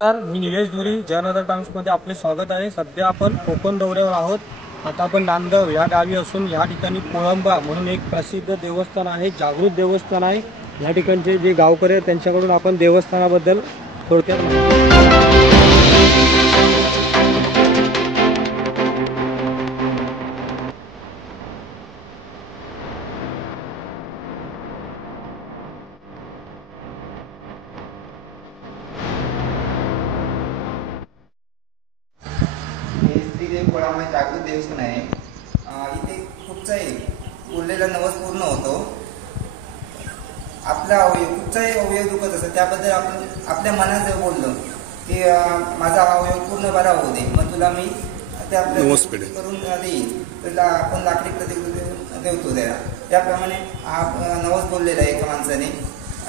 मी निलेश धुरी जयनगर टाइम्समध्ये आपले स्वागत आहे। सध्या आपण कोकण दौऱ्यावर आहोत। आता आपण नांदगाव या गावी असून या ठिकाणी कोळंबा म्हणून एक प्रसिद्ध देवस्थान आहे, जागृत देवस्थान आहे। या ठिकाणचे जे गावकरी आहेत त्यांच्याकडून आपण देवस्थानाबद्दल थोडक्यात कोळंबा जागृत देवस्थान आहे। इथे खूपचाही उरलेला नवस पूर्ण होतो। आपला अवयव खूपचाही अवयव दुखत असतो, त्याबद्दल आपण आपल्या मनात जर बोललो की माझा अवयव पूर्ण बरा होऊ दे, मग तुला मी त्या करून देईन, तर आपण लाकडी प्रतिकृती देवतो त्याला। त्याप्रमाणे हा नवस बोललेला आहे एका माणसाने।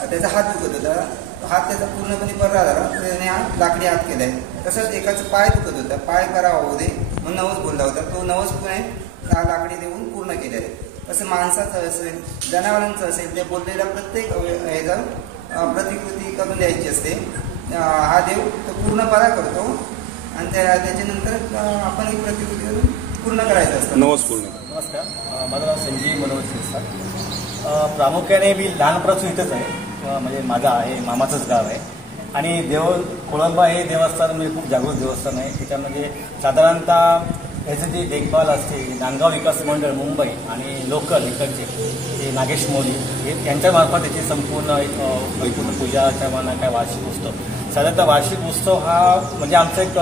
त्याचा हात दुखत होता, हात त्याचा पूर्णपणे बरा झाला, त्याने हा लाकडी हात केलाय। तसंच एकाचा पाय दुखत होता, पाय बरा होऊ दे म्हणून नवस बोलला होता, तो नवस पुणे लाकडी देऊन पूर्ण केलेला आहे। तसं माणसाचं असेल, जनावरांचं असेल, ते बोललेल्या प्रत्येक ह्याचा प्रतिकृती करून द्यायची असते। हा देव तो पूर्ण बरा करतो आणि त्याच्यानंतर आपण एक प्रतिकृती करून पूर्ण करायचं असतं। नमस्कार, माझं नाव संजीव मनोज शिरसाट। प्रामुख्याने मी लहानपणापासून इथंच आहे, म्हणजे माझं आहे मामाचंच गाव आहे। आणि कोळंबा हे देवस्थान म्हणजे खूप जागृत देवस्थान आहे। त्याच्यामध्ये साधारणतः याचं जी देखभाल असते नांदगाव विकास मंडळ मुंबई आणि लोकल इकडचे ते नागेश मोदी हे यांच्यामार्फत त्याची संपूर्ण पूजाच्या म्हणा काय वार्षिक उत्सव, साधारणतः वार्षिक उत्सव हा म्हणजे आमचा एक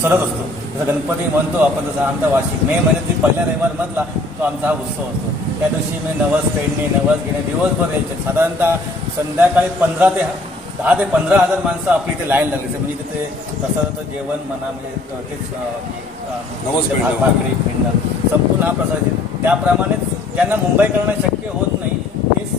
सरस असतो। जसं गणपती म्हणतो आपण, तसं आमचा वार्षिक मे महिन्यातील पहिला रविवार म्हटला तो आमचा हा उत्सव असतो। त्या दिवशी मी नवस पेडणे नवस घेणे दिवसभर यायचे। साधारणतः संध्याकाळी 10 ते 15 हजार माणसं आपली इथे लाईन लागली, म्हणजे तिथे तसं जेवण म्हणा, म्हणजे तेच भाकरी पिंड संपूर्ण हा प्रसाद। त्याप्रमाणेच ज्यांना मुंबई करणं शक्य होत नाही तेच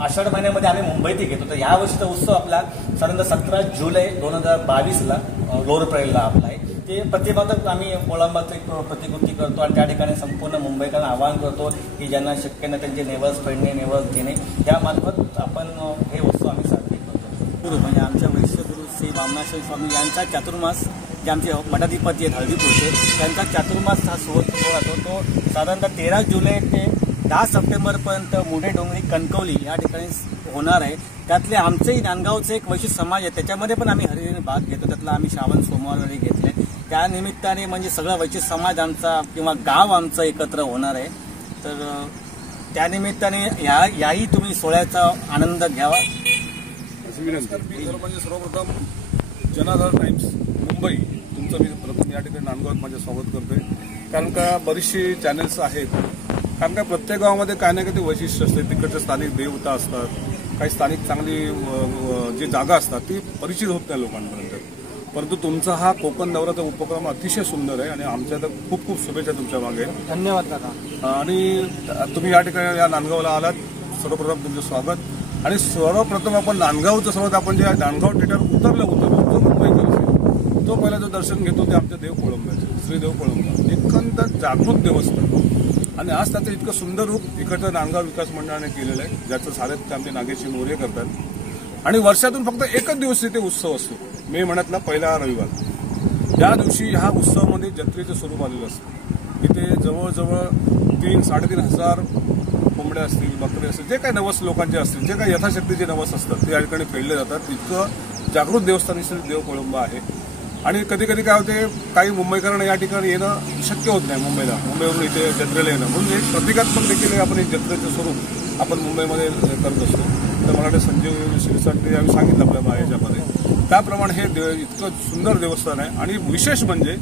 आषाढ महिन्यामध्ये आम्ही मुंबईत घेतो। तर यावर्षीचा उत्सव आपला साधारणतः 17 जुलै 2022ला लोअरप्रेलला आपला आहे। ते प्रतिमातच आम्ही कोळंबाचं एक प्रतिकृती करतो आणि त्या ठिकाणी संपूर्ण मुंबईकरांना आवाहन करतो की ज्यांना शक्य नाही त्यांचे नेवस फेडणे नेवस घेणे यामार्फत आपण हे उत्सव आम्ही साजरे करतो। म्हणजे आमच्या वैश्यगुरु श्री वामनाश्वर स्वामी यांचा चातुर्मास, जे आमचे मठाधिपती आहेत हळदीपूरचे, त्यांचा चातुर्मास हा सोहळा तो साधारणतः 13 जुलै ते 10 सप्टेंबरपर्यंत मुढे डोंगरी कणकवली या ठिकाणी होणार आहे। त्यातले आमचेही नांदगावचे एक वैशिष्ट्य समाज आहे, त्याच्यामध्ये पण आम्ही हरिहरीने भाग घेतो। त्यातला आम्ही श्रावण सोमवारी घेतले, त्या निमित्ताने म्हणजे सगळा वैशिष्ट्य समाज आमचा किंवा गाव आमचं एकत्र होणार आहे। तर त्यानिमित्ताने याही तुम्ही सोहळ्याचा आनंद घ्यावा अशी विनंती। मी म्हणजे सर्वप्रथम जयनगर टाइम्स मुंबई तुमचं मी प्रथम या ठिकाणी नांदगावात माझे स्वागत करतोय, कारण का बरीचशी चॅनल्स आहेत। कारण का प्रत्येक गावामध्ये काही ना काही वैशिष्ट्य असते, तिकडचे स्थानिक देवता असतात, काही स्थानिक चांगली जी जागा असतात ती परिचित होत नाही लोकांपर्यंत। परंतु तुमचा हा कोकण दौऱ्याचा उपक्रम अतिशय सुंदर आहे आणि आमच्या तर खूप खूप शुभेच्छा तुमच्या मागे। धन्यवाद दादा। आणि तुम्ही या ठिकाणी या नांदगावला आलात, सर्वप्रथम तुमचं स्वागत। आणि सर्वप्रथम आपण नांदगावचं सर्वात आपण जे नांदगाव थिएटर उतरलो जो मुंबईकर असेल तो पहिला जो दर्शन घेतो ते आमच्या देव कोळंबाचे श्री देव कोळंबा, एकंदर जागृत देवस्थान। आणि आज त्याचं इतकं सुंदर रूप इकडचं नांदगाव विकास मंडळाने केलेलं आहे, ज्याचं सारथ्य आमचे नागेशजी मोरे करतात। आणि वर्षातून फक्त एकच दिवस इथे उत्सव असतो, मे महिन्यातला पहिला रविवार। त्या दिवशी ह्या उत्सवामध्ये जत्रेचं स्वरूप आलेलं असतं। इथे जवळजवळ 3-3.5 हजार कोंबड्या असतील, बकरे असतील, जे काही नवस लोकांचे असतील, जे काही यथाशक्तीचे नवस असतात ते या ठिकाणी फेडले जातात। इतकं जागृत देवस्थान श्री देव कोळंबा आहे। आणि कधी कधी काय होते, काही मुंबईकरांना या ठिकाणी येणं शक्य होत नाही मुंबईवरून इथे जत्रेला येणं, म्हणून एक प्रतिकात्मक देखील आपण एक जत्रेचं स्वरूप आपण मुंबईमध्ये करत असतो। तर मला वाटतं संजीव शिरसाट यांनी सांगितलं आपल्या याच्यामध्ये, त्याप्रमाणे हे इतकं सुंदर देवस्थान आहे। आणि विशेष म्हणजे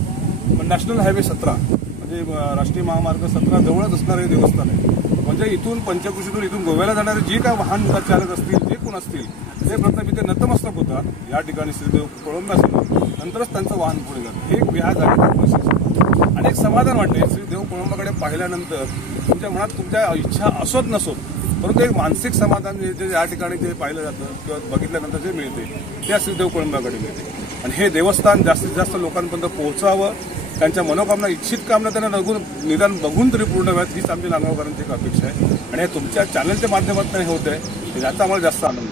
नॅशनल हायवे 17 म्हणजे राष्ट्रीय महामार्ग 17 जवळच असणारे हे देवस्थान आहे। म्हणजे इथून पंचकृषीतून इथून गोव्याला जाणारे जे काय वाहन चालक असतील, जे कोण असतील, ते प्रथम इथे नतमस्तक होतात या ठिकाणी श्रीदेव कोळंबासमोर, नंतरच त्यांचं वाहन पुढे जातं। हे ह्या जागेचं वैशिष्ट्य आणि एक समाधान वाटते। श्रीदेव कोळंबाकडे पाहिल्यानंतर तुमच्या मनात तुमच्या इच्छा असोत नसोत, परंतु एक मानसिक समाधान जे या ठिकाणी जे पाहिलं जातं किंवा बघितल्यानंतर जे मिळते त्या श्रीदेव कोळंबाकडे मिळते। आणि हे देवस्थान जास्तीत जास्त लोकांपर्यंत पोहोचावं, त्यांच्या मनोकामना इच्छित कामना त्यांना निदान बघून तरी पूर्ण व्हाव्यात, हीच आमच्या नांदगावकरांची एक अपेक्षा आहे। आणि हे तुमच्या चॅनलच्या माध्यमातून होत आहे, याचा आम्हाला जास्त आनंद